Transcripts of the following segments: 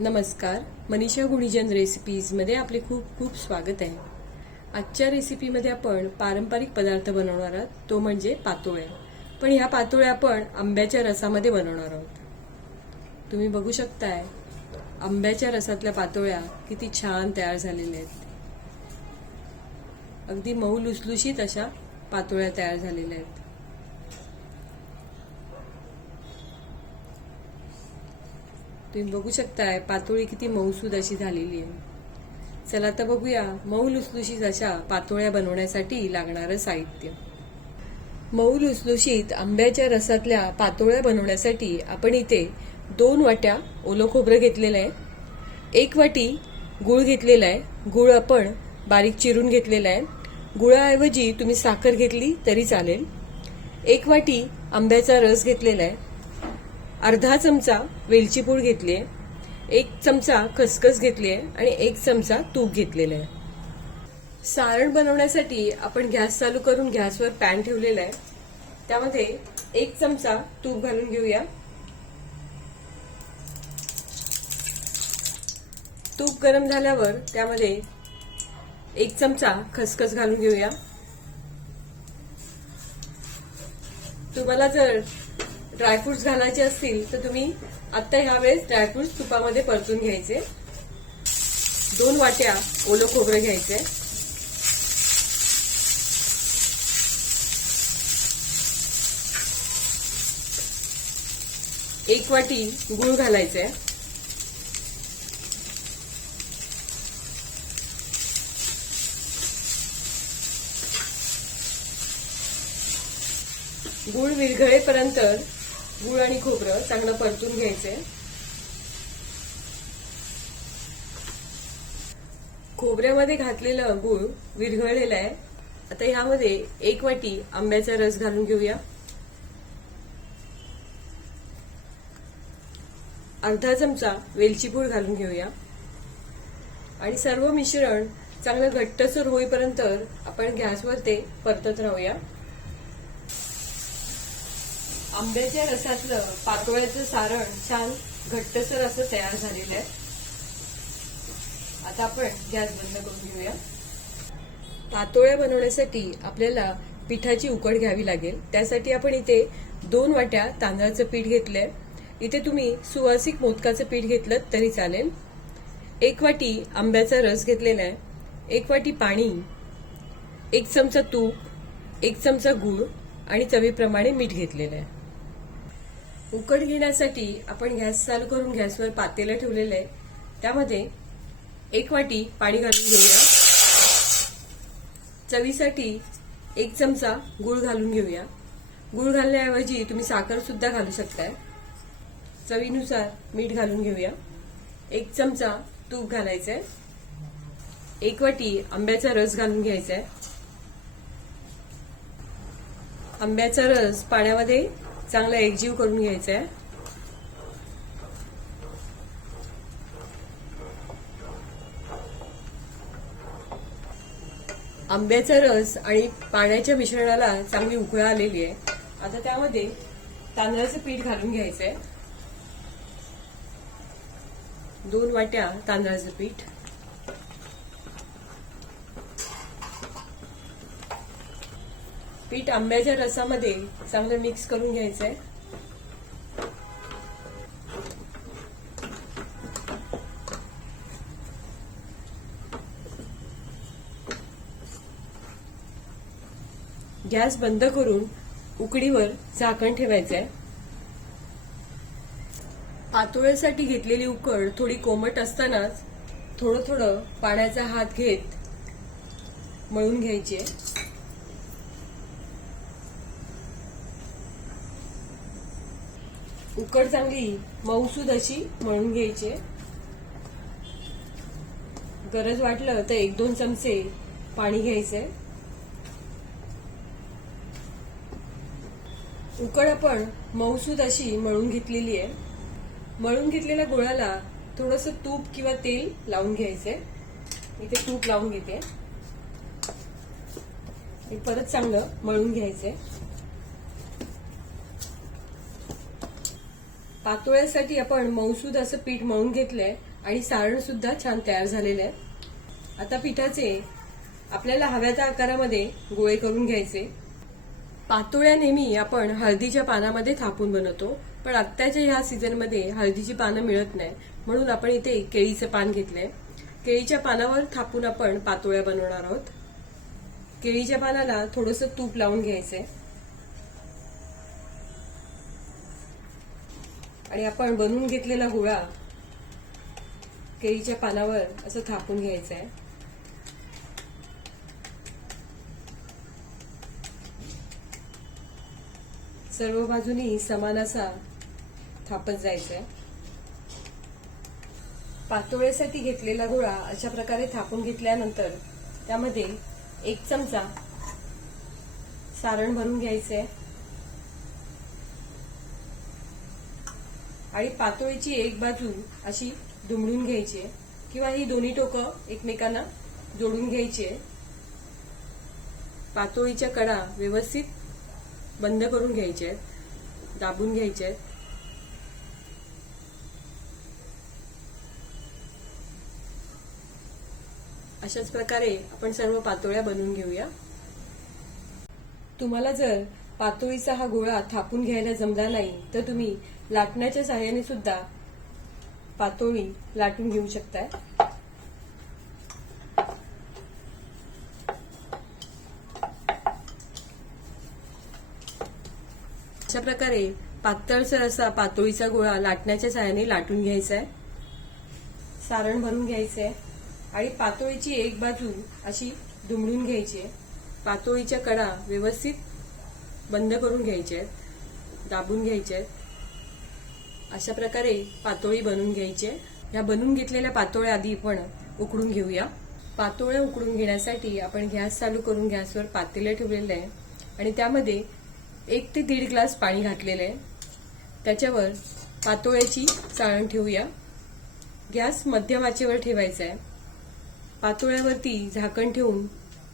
नमस्कार, मनीषा गुणीजन रेसिपीजमध्ये आपले खूप खूप स्वागत आहे. आजच्या रेसिपीमध्ये आपण पारंपरिक पदार्थ बनवणार आहोत, तो म्हणजे पातोळ्या. पण ह्या पातोळ्या आपण आंब्याच्या रसामध्ये बनवणार आहोत. तुम्ही बघू शकताय आंब्याच्या रसातल्या पातोळ्या किती छान तयार झालेल्या आहेत. अगदी मऊ लुसलुशीत अशा पातोळ्या तयार झालेल्या आहेत. तुम्ही बघू शकताय पातोळी किती मऊसूद अशी झालेली आहे. चला तर बघूया मऊ लुसलुशीत अशा पातोळ्या बनवण्यासाठी लागणारं साहित्य. मऊ लुसलुशीत आंब्याच्या रसातल्या पातोळ्या बनवण्यासाठी आपण इथे 2 वाट्या ओलं खोबरं घेतलेलं आहे. 1 वाटी गूळ घेतलेला आहे. गूळ आपण बारीक चिरून घेतलेला आहे. गुळाऐवजी तुम्ही साखर घेतली तरी चालेल. 1 वाटी आंब्याचा रस घेतलेला आहे. अर्धा चमचा वेलची पूड घेतली आहे. 1 चमचा खसखस घेतली आहे आणि 1 चमचा तूप घेतलेलं आहे. सारण बनवण्यासाठी आपण गॅस चालू करून गॅसवर पॅन ठेवलेला आहे. त्यामध्ये 1 चमचा तूप घालून घेऊया. तूप गरम झाल्यावर त्यामध्ये 1 चमचा खसखस घालून घेऊया. तुम्हाला जर ड्रायफ्रुट्स घालायचे असतील तर तुम्ही आता ह्या वेळेस ड्रायफ्रुट्स तुपामध्ये परतून घ्यायचे. 2 वाट्या ओलं खोबरं घ्यायचे. 1 वाटी गूळ घालायचे. गूळ विरघळेपर्यंत गूळ आणि खोबरं चांगलं परतून घ्यायचे. खोबऱ्यामध्ये घातलेलं गूळ विरघळलेलं आहे. आता ह्यामध्ये 1 वाटी आंब्याचा रस घालून घेऊया. अर्धा चमचा वेलची पूड घालून घेऊया आणि सर्व मिश्रण चांगलं घट्टसर होईपर्यंत आपण गॅसवर ते परतत राहूया. आंब्याच्या रसातलं पातोळ्याचं सारण छान घट्टसर असं तयार झालेलं आहे. आता आपण गॅस बंद करून घेऊया. पातोळ्या बनवण्यासाठी आपल्याला पिठाची उकड घ्यावी लागेल. त्यासाठी आपण इथे 2 वाट्या तांदळाचं पीठ घेतलंय. इथे तुम्ही सुवासिक मोदकाचं पीठ घेतलं तरी चालेल. 1 वाटी आंब्याचा रस घेतलेला आहे. 1 वाटी पाणी, 1 चमचा तूप, 1 चमचा गूळ आणि चवीप्रमाणे मीठ घेतलेलं आहे. उकड घेण्यासाठी आपण गॅस चालू करून गॅसवर पातेलं ठेवलेलं आहे. त्यामध्ये 1 वाटी पाणी घालून घेऊया. चवीसाठी 1 चमचा गूळ घालून घेऊया. गूळ घालण्याऐवजी तुम्ही साखर सुद्धा घालू शकताय. चवीनुसार मीठ घालून घेऊया. 1 चमचा तूप घालायचंय. 1 वाटी आंब्याचा रस घालून घ्यायचा आहे. आंब्याचा रस पाण्यामध्ये चांगला एकजीव करून घ्यायचा आहे. आंब्याचा रस आणि पाण्याच्या मिश्रणाला चांगली उकळ आलेली आहे. आता त्यामध्ये तांदळाचं पीठ घालून घ्यायचंय. 2 वाट्या तांदळाचं पीठ, पीठ आंब्याच्या रसामध्ये चांगलं मिक्स करून घ्यायचंय. गॅस बंद करून उकडीवर झाकण ठेवायचंय. पातोळ्यासाठी घेतलेली उकड थोडी कोमट असतानाच थोडं थोडं पाण्याचा हात घेत मळून घ्यायची आहे. उकड चांगली मऊसूद अशी मळून घ्यायची. गरज वाटलं तर 1-2 चमचे पाणी घ्यायचंय. उकड आपण मऊसूद अशी मळून घेतलेली आहे. मळून घेतलेल्या गोळ्याला थोडंसं तूप किंवा तेल लावून घ्यायचंय. इथे तूप लावून घेते. परत चांगलं मळून घ्यायचंय. पातोळ्यासाठी आपण मऊसूद असं पीठ मळून घेतलंय आणि सारण सुद्धा छान तयार झालेलं आहे. आता पिठाचे आपल्याला हव्या त्या आकारामध्ये गोळे करून घ्यायचे. पातोळ्या नेहमी आपण हळदीच्या पानामध्ये थापून बनवतो, पण आत्ताच्या ह्या सीझनमध्ये हळदीची पानं मिळत नाही, म्हणून आपण इथे केळीचं पान घेतलंय. केळीच्या पानावर थापून आपण पातोळ्या बनवणार आहोत. केळीच्या पानाला थोडंसं तूप लावून घ्यायचंय आणि आपण बनवून घेतलेला गोळा केळीच्या पानावर असं थापून घ्यायचं आहे. सर्व बाजूनी समान असा थापत जायचंय. पातोळ्यासाठी घेतलेला गोळा अशा प्रकारे थापून घेतल्यानंतर त्यामध्ये 1 चमचा सारण भरून घ्यायचंय आणि पातोळीची एक बाजू अशी दुमडून घ्यायची आहे किंवा ही दोन्ही टोकं एकमेकांना जोडून घ्यायची आहे. पातोळीच्या कडा व्यवस्थित बंद करून घ्यायचे आहेत, दाबून घ्यायचे आहेत. अशाच प्रकारे आपण सर्व पातोळ्या बनवून घेऊया. तुम्हाला जर पातोळीचा हा गोळा थापून घ्यायला जमला नाही तर तुम्ही लाटण्याच्या सहाय्याने सुद्धा पातोळी लाटून घेऊ शकताय. अशा प्रकारे पातळसर असा पातोळीचा गोळा लाटण्याच्या सहाय्याने लाटून घ्यायचा आहे. सारण भरून घ्यायचंय आणि पातोळीची एक बाजू अशी दुमडून घ्यायची आहे. पातोळीच्या कडा व्यवस्थित बंद करून घ्यायच्या आहेत, दाबून घ्यायच्या आहेत. अशा प्रकारे पातोळी बनवून घ्यायची आहे. या बनवून घेतलेल्या पातोळ्या आधी आपण उकडून घेऊया. पातोळ्या उकडून घेण्यासाठी आपण गॅस चालू करून गॅसवर पातेलं ठेवलेलं आहे आणि त्यामध्ये 1 ते 1.5 ग्लास पाणी घातलेलं आहे. त्याच्यावर पातोळ्याची चाळण ठेवूया. गॅस मध्यम आचेवर ठेवायचा आहे. पातोळ्यावरती झाकण ठेवून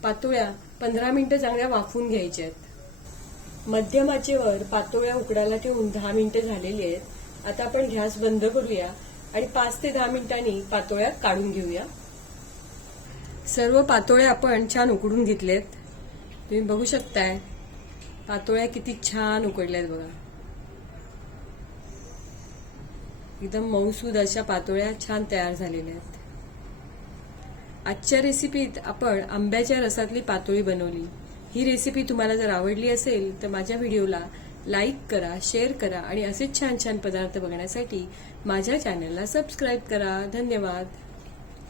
पातोळ्या 15 मिनिटं चांगल्या वाफवून घ्यायच्या आहेत. मध्यम आचेवर पातोळ्या उकडायला ठेवून 10 मिनिटं झालेली आहेत. आता आपण गॅस बंद करूया आणि 5 ते 10 मिनिटांनी पातोळ्या काढून घेऊया. सर्व पातोळ्या आपण छान उकडून घेतलेत. तुम्ही बघू शकताय पातोळ्या किती छान उकडल्यात बघा. एकदम मऊसूद अशा पातोळ्या छान तयार झालेल्या आहेत. आजच्या रेसिपीत आपण आंब्याच्या रसातली पातोळी बनवली. ही रेसिपी तुम्हाला जर आवडली असेल तर माझ्या व्हिडिओला लाईक करा, शेअर करा आणि असेच छान छान पदार्थ बघण्यासाठी माझ्या चॅनलला सबस्क्राईब करा. धन्यवाद.